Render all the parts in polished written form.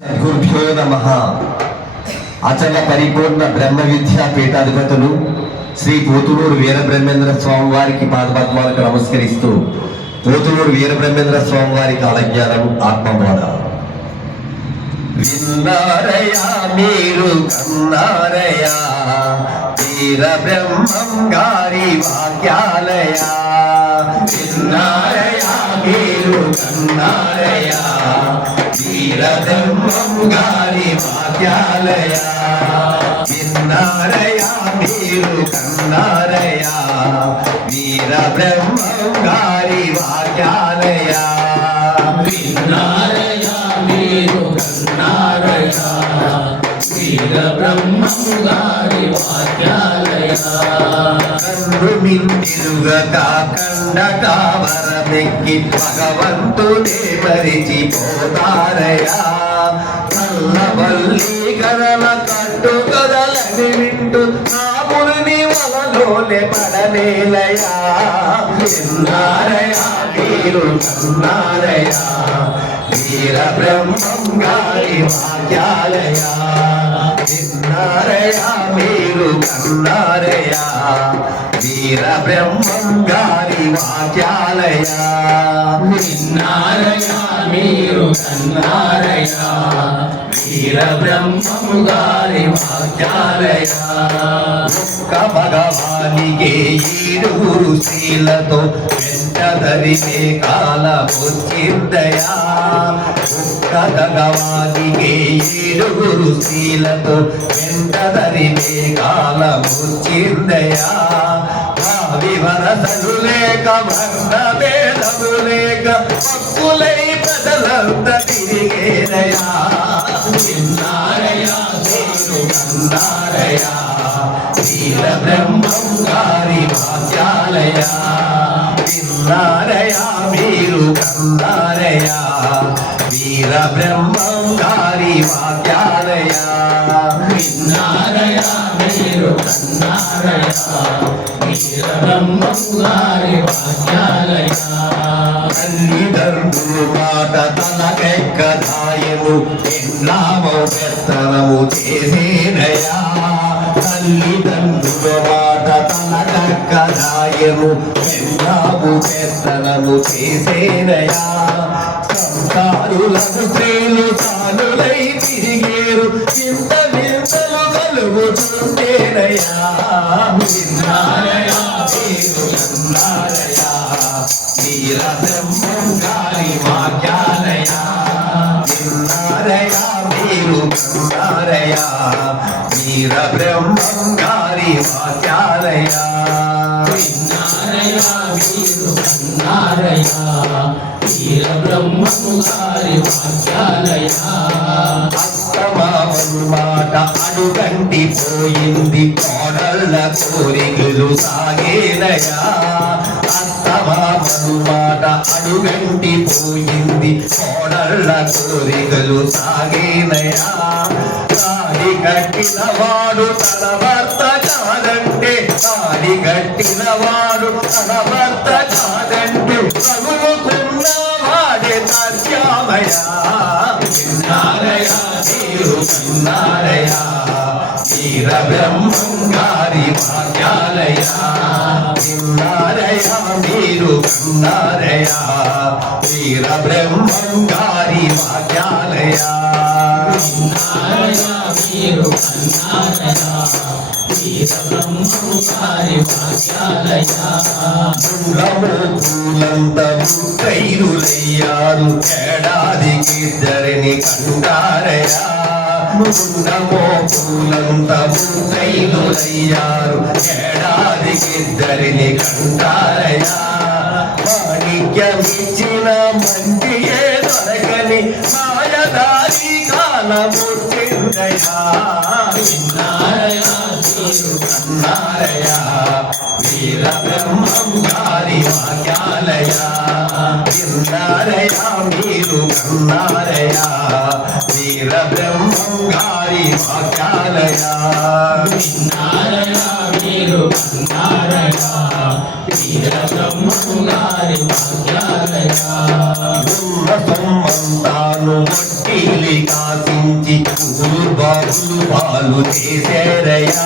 సద్గురుభ్యో నమః. అచల పరిపూర్ణ బ్రహ్మ విద్యా పీఠాధిపతులు శ్రీ పోతులూరు వీరబ్రహ్మేంద్ర స్వామి వారికి పాదపద్మాలకు నమస్కరిస్తూ పోతులూరు వీరబ్రహ్మేంద్ర స్వామి వారికి ఆలజ్ఞానం ఆత్మబోధ. విన్నారయా మీరు కన్నారయా వీరబ్రహ్మం గారి వాక్యాలయా. విన్నారయా మీరు కన్నారయా వీరబ్రహ్మం గారి వాక్యాలయా. విన్నారయా మీరు కన్నారయా వీరబ్రహ్మం గారి వాక్యాలయా. విన్నారయా మీరు కన్నారయా వీరబ్రహ్మం గారి వాక్యాలయా. కన్ను మింటిరుగక కండ కావరమెక్కి భగవంతుడే మరిచిపోతారయా. కళ్ళవల్లీకరణ కట్టు కదలని వింటూ కాపురుని వలలోనే పడనేలయా. విన్నారయా మీరు కన్నారయా వీరబ్రహ్మం గారి వాక్యాలయా. విన్నారయా మీరు కన్నారయా వీరబ్రహ్మం గారి వాక్యాలయా. విన్నారయా మీరు కన్నారయా వీరబ్రహ్మం గారి వాక్యాలయా. ఒక్క భగవానికి ఈడుగురు స్త్రీలతో వెంటదరినే కాలమొచ్చిందయా. ఒక్క భగవానికి ఈడుగురు స్త్రీలతో వెంటదరినే కాలమొచ్చిందయా. వివరసలు లేక వర్ణ భేదము లేక భక్తులై ప్రజలంత తిరిగేదయా. విన్నారయా మీరు కన్నారయా వీరబ్రహ్మం గారి వాక్యాలయా. విన్నారయా మీరు కన్నారయా వీరబ్రహ్మం గారి వాక్యాలయా. విన్నారయా మీరు కన్నారయా వీరబ్రహ్మం గారి వాక్యాలయా. తల్లిదండ్రులు మాట తనకెక్కదాయను ఎన్నామో పెత్తనము చేసేనయా. తల్లిదండ్రుల మాట తనకెక్కదాయను ఎన్నాము పెత్తనము చేసేనయా. సంసారులకు స్త్రీలు చాలులై తిరిగేరు ఇంత వింతలు కలుగుతుంటేనయా. విన్నారయా మీరు కన్నారయా వీరబ్రహ్మం గారి వాక్యాలయా. విన్నారయా మీరు కన్నారయా వీరబ్రహ్మం గారి వాక్యాలయా. విన్నారయా మీరు కన్నారయా వీరబ్రహ్మం గారి వాక్యాలయా. అత్తమామలు మాట అడుగంటి పోయింది కోడళ్ళ కోరికలు సాగేనయా. అత్తమామలు మాట అడుగంటి పోయింది కోడళ్ళ కోరికలు సాగేనయా. తాడి కట్టిన వాడు తన భర్త కాదంటే తాడి కట్టిన వాడు తన భర్త కాదంటే తగులుకున్న వాడే తర్యామయా. విన్నారయా మీరు కన్నారయా వీరబ్రహ్మం గారి వాక్యాలయా. విన్నారయా మీరు కన్నారయా వీరబ్రహ్మం గారి వాక్యాలయా. విన్నారయా మీరు కన్నారయా వీరబ్రహ్మం గారి వాక్యాలయా. ముండము పూలంత ముత్తైదులయ్యారు ఏడాదికి ఇద్దరిని కంటారయా. ముండమో పూలంత ముత్తైదులయ్యారు ఏడాదికి ఇద్దరిని కంటారయా. మాణిక్యమిచ్చిన మంచియే దొరకని మాయదారి కాలమొచ్చిందయా. విన్నారయా మీరు కన్నారయా వీరబ్రహ్మం గారి వాక్యాలయా. విన్నారయా మీరు కన్నారయా వీరబ్రహ్మం గారి వాక్యాలయా. విన్నారయా మీరు కన్నారయా వీరబ్రహ్మం గారి వాక్యాలయా. సంబంధాలు వడ్డీలి కాసి భావించి ఊరు బాబులు పాలు చేశారయ్యా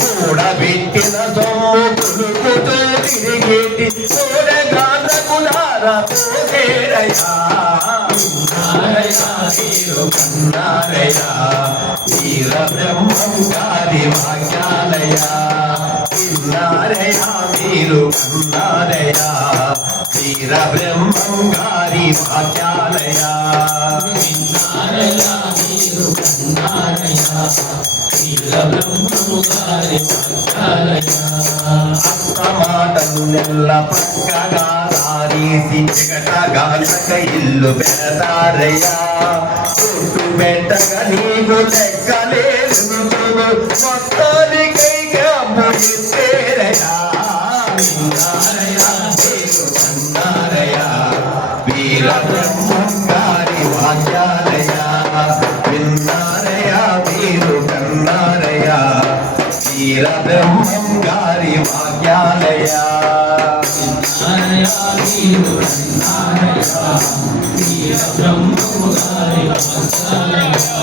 కూడబెట్టిన సొమ్ము కొలుకుతో తిరిగేటి కూడగాళ్ళకులారా పోసేరయ్యా కన్నారయ్యా వీర బ్రహ్మం గారి వాక్యాలయా విన్నారయ్యా మీరు కన్నారయ్యా వీర బ్రహ్మం గారి వాక్యాలయా విన్నారయ్యా మీరు కన్నారయ్యా వీర బ్రహ్మము గారి వాక్యాలయా మాటలు నెల్ల పక్కగా దారేసి జగటగాక ఇల్లు పెడతారయ్యా చుట్టు పెట్టగా నీకు లెక్కలేదు మొత్తానికై ఇస్తేరయ్యా విన్నారయ్యా మీరు కన్నారయ్యా వీర బ్రహ్మం గారి వాక్యాలయా విన్నారయ్యా మీరు కన్నారయ్యా వీర బ్రహ్మం గారి వాక్యాలయా విన్నారయ్యా మీరు కన్నారయ్యా వీర బ్రహ్మము గారి వాక్యాలయా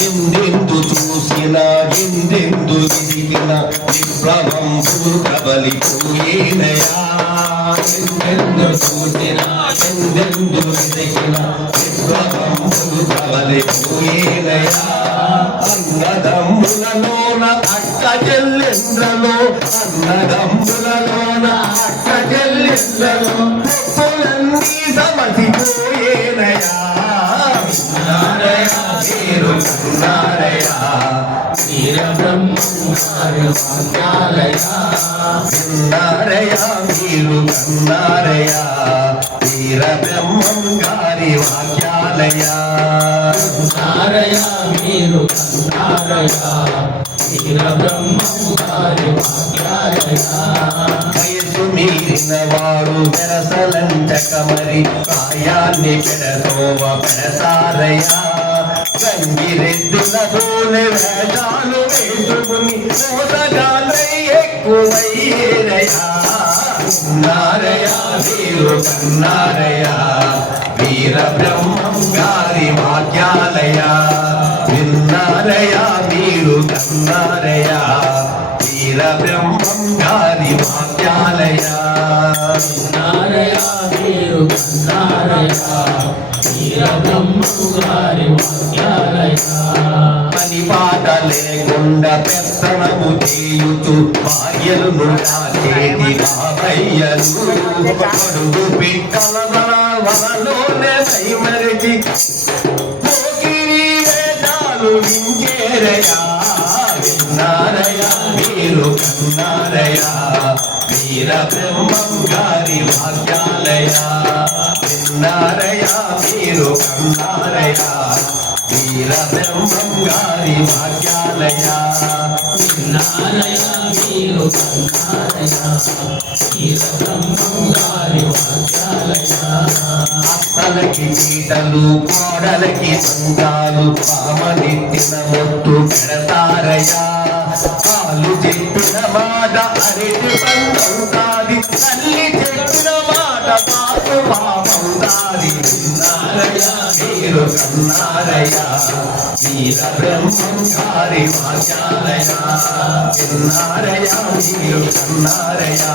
ఎందెందు చూసిన ఎందెందు విదిగిన విప్లవం ప్రబలిపోయేనయా ఎందెందు చూసిన ఎందెందు విదిగిన విప్లవం ప్రబలిపోయేనయా అన్నదమ్ములలోన అక్క చెల్లెండ్రలో అన్నదమ్ములలోన అక్క చెల్లెండ్రలో పొప్పులన్నీ సమసిపోయేనయా విన్నారయ్యా మీరు కన్నారయ్యా వీర బ్రహ్మము గారి వాక్యాలయా విన్నారయ్యా మీరు కన్నారయ్యా వీర బ్రహ్మం గారి వాక్యాలయా విన్నారయ్యా మీరు కన్నారయ్యా వీర బ్రహ్మము గారి వాక్యాలయా వయసు మీరిన వారు వెరసలంచక మరి ప్రాయాన్ని పెడతోవ పెడతారయ్యా గంగిరెద్దుల పూలె వేషాలు వేసుకుని మోసగాలై ఎక్కువయ్యేరయ్యా విన్నారయ్యా మీరు కన్నారయ్యా వీర బ్రహ్మం గారి వాక్యాలయా విన్నారయ్యా మీరు కన్నారయ్యా వీర బ్రహ్మం గారి వాక్యాలయా విన్నారయ్యా మీరు కన్నారయ్యా వీర బ్రహ్మము గారి వాక్యాలయా పని పాట లేకుండా పెత్తనము చేయుచు భార్యలను చేతి బాబయ్యలు పడుగు పిట్టల వలలోనే సైమరిచి పోకిరి వేదాలు వింజేరయ్యా విన్నారయ్యా మీరు కన్నారయ్యా వీర బ్రహ్మం గారి వాక్యాలయా విన్నారయ్యా మీరు కన్నారయ్యా వీర బ్రహ్మం గారి వాక్యాలయా విన్నారయ్యా మీరు కన్నారయ్యా వీర బ్రహ్మము గారి వాక్యాలయా అత్తలకి చీటలు కోడలకి సంగాలు పామనెత్తిన మొట్టు పెడతారయ్యా కాలు చెప్పిన మాట అరటి పండుతాది తల్లి చెప్పిన మాట పాటు పాపవుతాది విన్నారయ్యా మీరు కన్నారయ్యా వీర బ్రహ్మం గారి వాక్యాలయా విన్నారయ్యా మీరు కన్నారయ్యా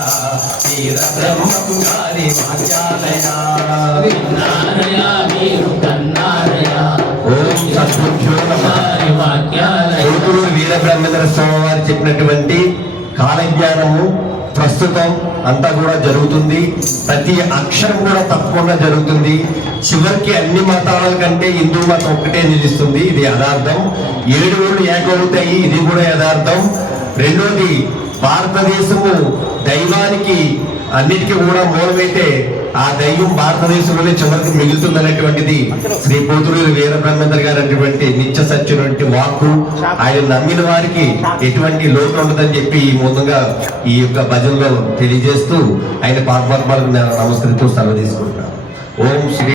వీర బ్రహ్మం గారి వాక్యాలయా విన్నారయ్యా మీరు కన్నారయ్యా ఓం సద్గురుభ్యో నమః. గారి వాక్యాలయా యోగుడు వీర బ్రహ్మేంద్ర స్వామి వారు చెప్పినటువంటి కాలజ్ఞానము ప్రస్తుతం అంతా కూడా జరుగుతుంది. ప్రతి అక్షరం కూడా తప్పకుండా జరుగుతుంది. చివరికి అన్ని మతాల కంటే హిందూ మతం ఒక్కటే నిలుస్తుంది. ఇది యథార్థం. 7 ఊళ్ళు ఏకవుతాయి. ఇది కూడా యథార్థం. రెండోది, భారతదేశము దైవానికి అన్నిటికీ కూడా మూలమైతే ఆ దైవం భారతదేశంలోనే చివరికి మిగులుతుందనేటువంటిది శ్రీ పోతులూరి వీర బ్రహ్మేంద్ర గారు అటువంటి నిత్య సత్యటువంటి వాక్కు. ఆయన నమ్మిన వారికి ఎటువంటి లోటు ఉండదని చెప్పి ముందుగా ఈ యొక్క భజనలో తెలియజేస్తూ ఆయన పాత్మాత్మలకు నమస్కరిస్తూ సెలవు తీసుకుంటున్నాను. ఓం శ్రీ